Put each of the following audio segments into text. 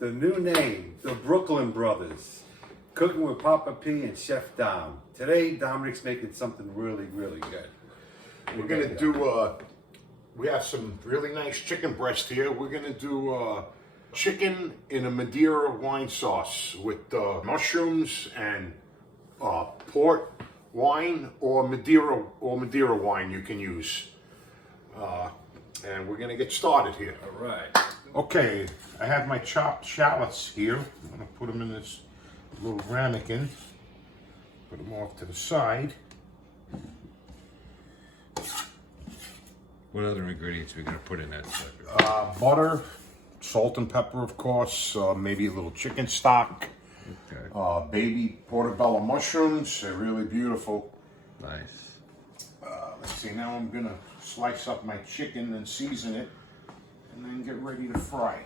the new name, the Brooklyn Brothers, cooking with Papa P and Chef Dom. Today, Dominic's making something really, really good. We're gonna do, we have some really nice chicken breast here. We're gonna do chicken in a Madeira wine sauce with mushrooms and port wine or Madeira wine you can use. And we're gonna get started here. All right. Okay, I have my chopped shallots here. I'm gonna put them in this little ramekin. Put them off to the side. What other ingredients are we gonna put in that sucker? Butter, salt and pepper, of course. Maybe a little chicken stock. Okay. Baby Portabella mushrooms. They're really beautiful. Nice. Let's see. Now I'm gonna slice up my chicken and season it, and then get ready to fry.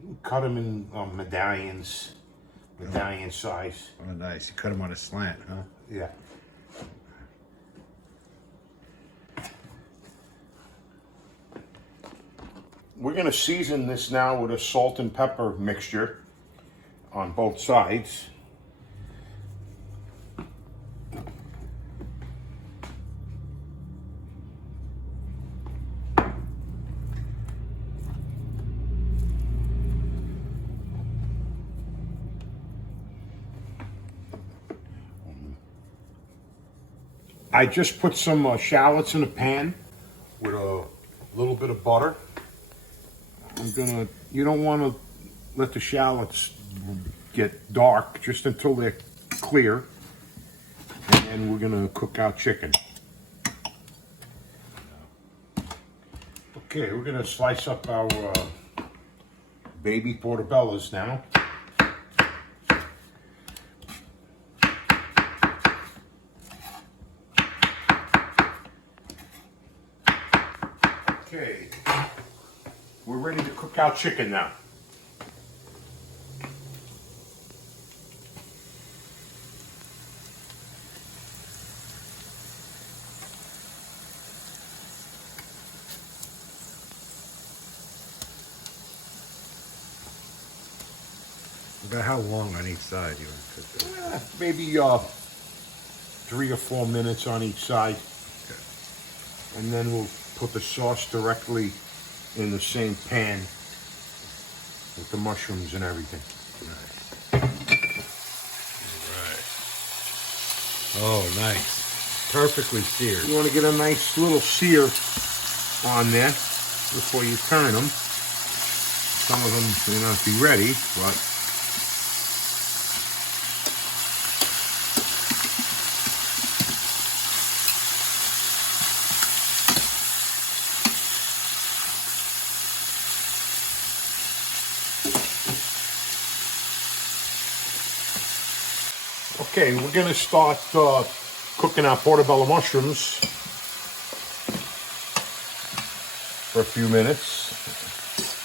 You can cut them in medallion size. Oh, nice. You cut them on a slant, huh? Yeah. We're going to season this now with a salt and pepper mixture on both sides. I just put some shallots in a pan with a little bit of butter. You don't want to let the shallots get dark just until they're clear. And then we're gonna cook our chicken. Okay, we're gonna slice up our baby portabellas now. Okay, we're ready to cook our chicken now. About how long on each side you want to cook it? Maybe 3 or 4 minutes on each side. Okay. And then we'll put the sauce directly in the same pan with the mushrooms and everything. Nice. All right. Oh, nice. Perfectly seared. You want to get a nice little sear on there before you turn them. Some of them may not be ready, but okay, we're going to start cooking our portobello mushrooms for a few minutes.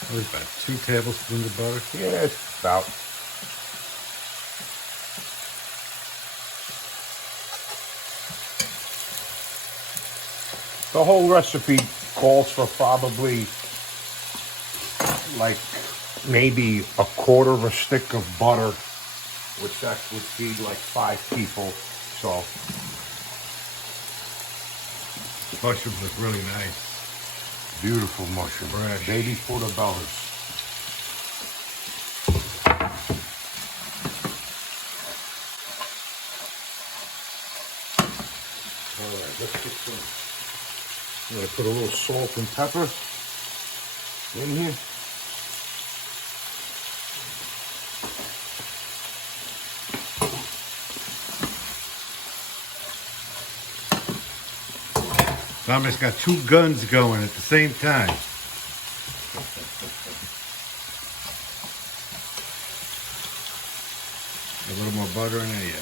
What is about 2 tablespoons of butter? Yeah, it's about. The whole recipe calls for probably like maybe a quarter of a stick of butter, which that would feed like 5 people. So Mushrooms look really nice. beautiful mushroom, Fresh. baby portobellas. All right, let's put some. I'm gonna put a little salt and pepper in here. Thomas got 2 guns going at the same time. A little more butter in there, yeah.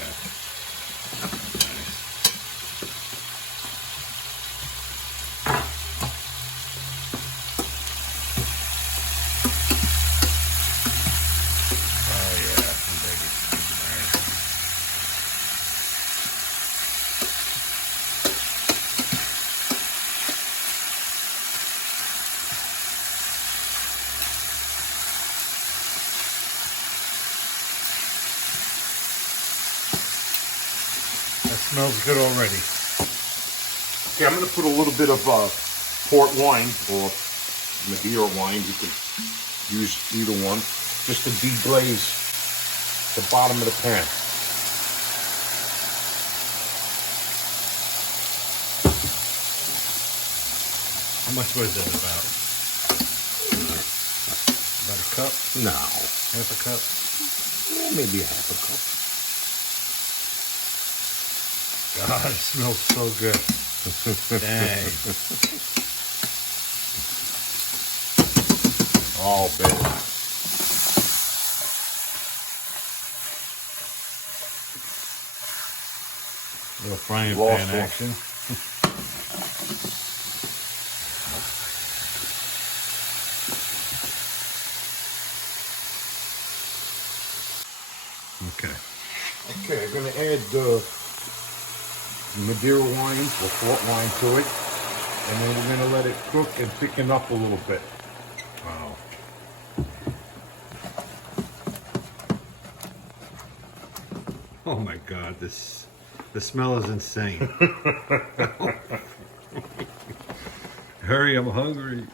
Smells good already. Okay, I'm going to put a little bit of port wine or Madeira wine. You can use either one, just to deglaze the bottom of the pan. How much was that about? About a cup? No, Half a cup? maybe a half a cup. God, it smells so good. Dang. Oh, baby. Little frying Lost pan one. action. Okay. Okay, I'm going to add the Madeira wine or port wine to it, and then we're going to let it cook and thicken up a little bit. Wow. Oh my God, the smell is insane. Hurry, I'm hungry.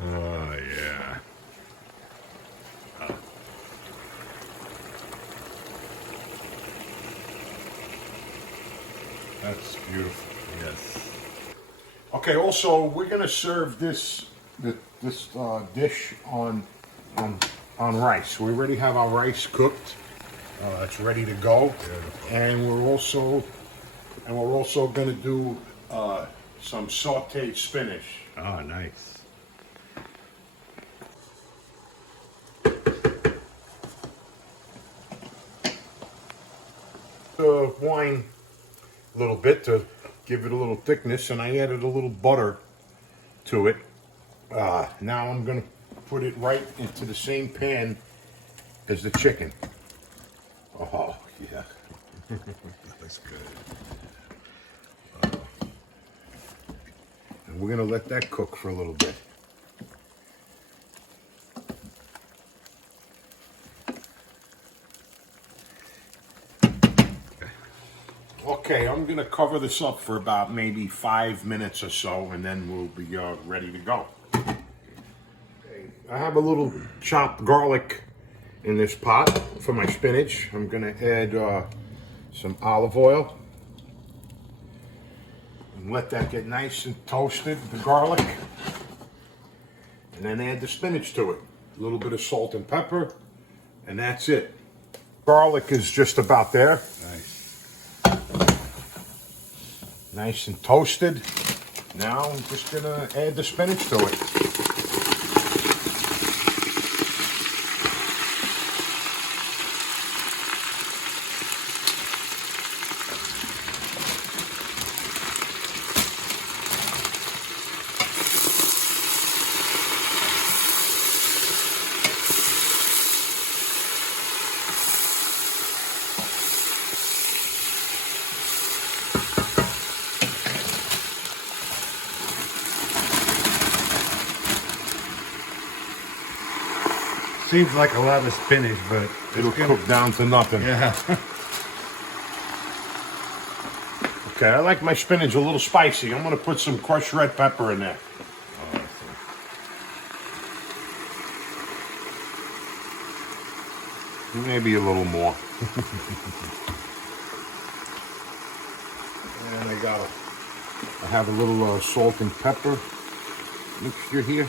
Oh yeah. That's beautiful. Yes. Okay, also we're going to serve this dish on rice. We already have our rice cooked. It's ready to go. Beautiful. And we're also going to do some sautéed spinach. Oh, nice. The wine a little bit to give it a little thickness, and I added a little butter to it. Now I'm going to put it right into the same pan as the chicken. Oh, yeah. That's good. And we're going to let that cook for a little bit. Okay, I'm going to cover this up for about maybe 5 minutes or so, and then we'll be ready to go. Okay, I have a little chopped garlic in this pot for my spinach. I'm going to add some olive oil and let that get nice and toasted, the garlic. And then add the spinach to it. A little bit of salt and pepper, and that's it. Garlic is just about there. Nice. Nice and toasted. Now I'm just gonna add the spinach to it. Seems like a lot of spinach, but It'll cook down to nothing. yeah. Okay, I like my spinach a little spicy. I'm gonna put some crushed red pepper in there. Maybe a little more. And I have a little salt and pepper mixture here.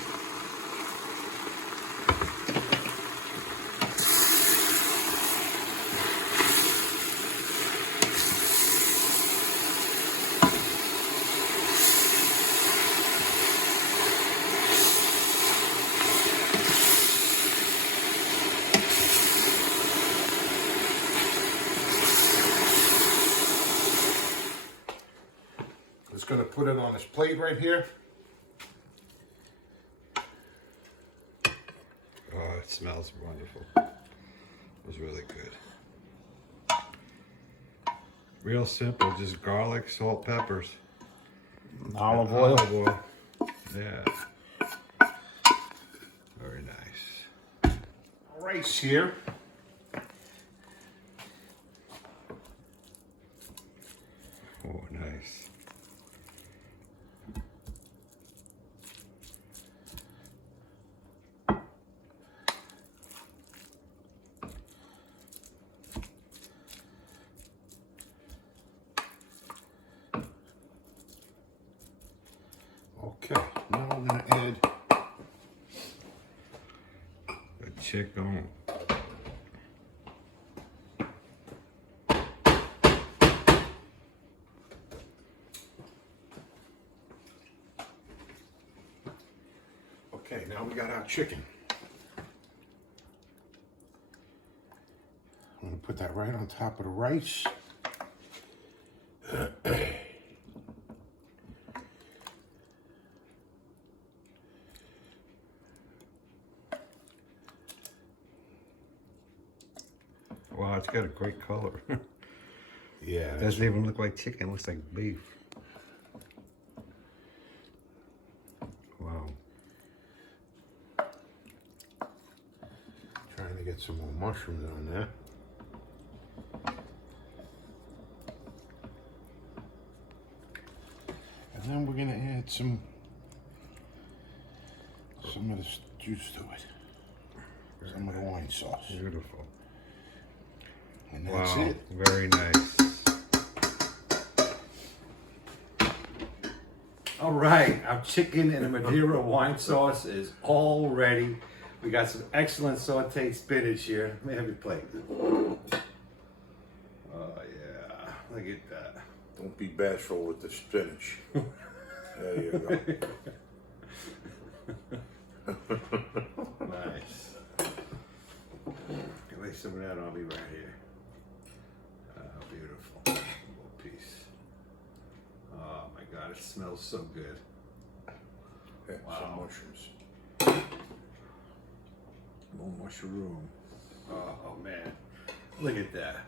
Just going to put it on this plate right here. Oh, it smells wonderful. It was really good. Real simple, just garlic, salt, peppers. Olive oil. Olive oil. Yeah. Very nice. Rice here. chicken. Okay, now we got our chicken. I'm gonna put that right on top of the rice. Wow, it's got a great color. Yeah. It doesn't even look like chicken, it looks like beef. Wow. Trying to get some more mushrooms on there. And then we're gonna add some of this juice to it. Some of the wine sauce. Beautiful. And that's Wow, it. very nice. All right, our chicken and the Madeira wine sauce is all ready. We got some excellent sauteed spinach here. Let me have your plate. Oh yeah, look at that. Don't be bashful with the spinach. There you go. Nice. Lay some of that on me right here. Beautiful. A little piece. Oh my God, it smells so good. Yeah, Wow. some mushrooms. More mushroom. Oh man, look at that.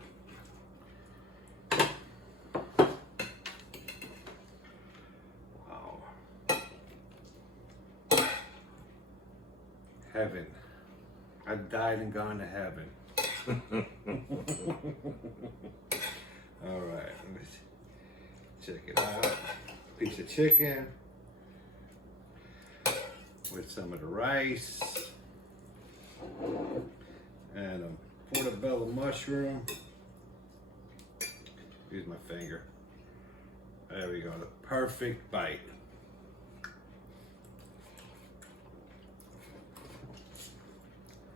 Wow. Heaven. I've died and gone to heaven. All right, let's check it out. Piece of chicken with some of the rice and a Portabella mushroom. Use my finger. There we go, the perfect bite.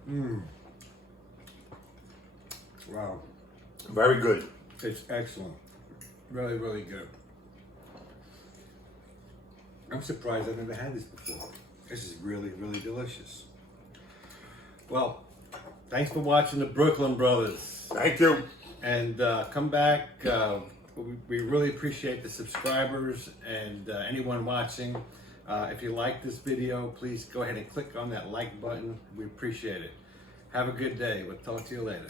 Mmm. Wow. Very good. It's excellent. Really, really good. I'm surprised I've never had this before. This is really, really delicious. Well, thanks for watching the Brooklyn Brothers. Thank you. And come back. We really appreciate the subscribers and anyone watching. If you like this video, please go ahead and click on that like button. We appreciate it. Have a good day. We'll talk to you later.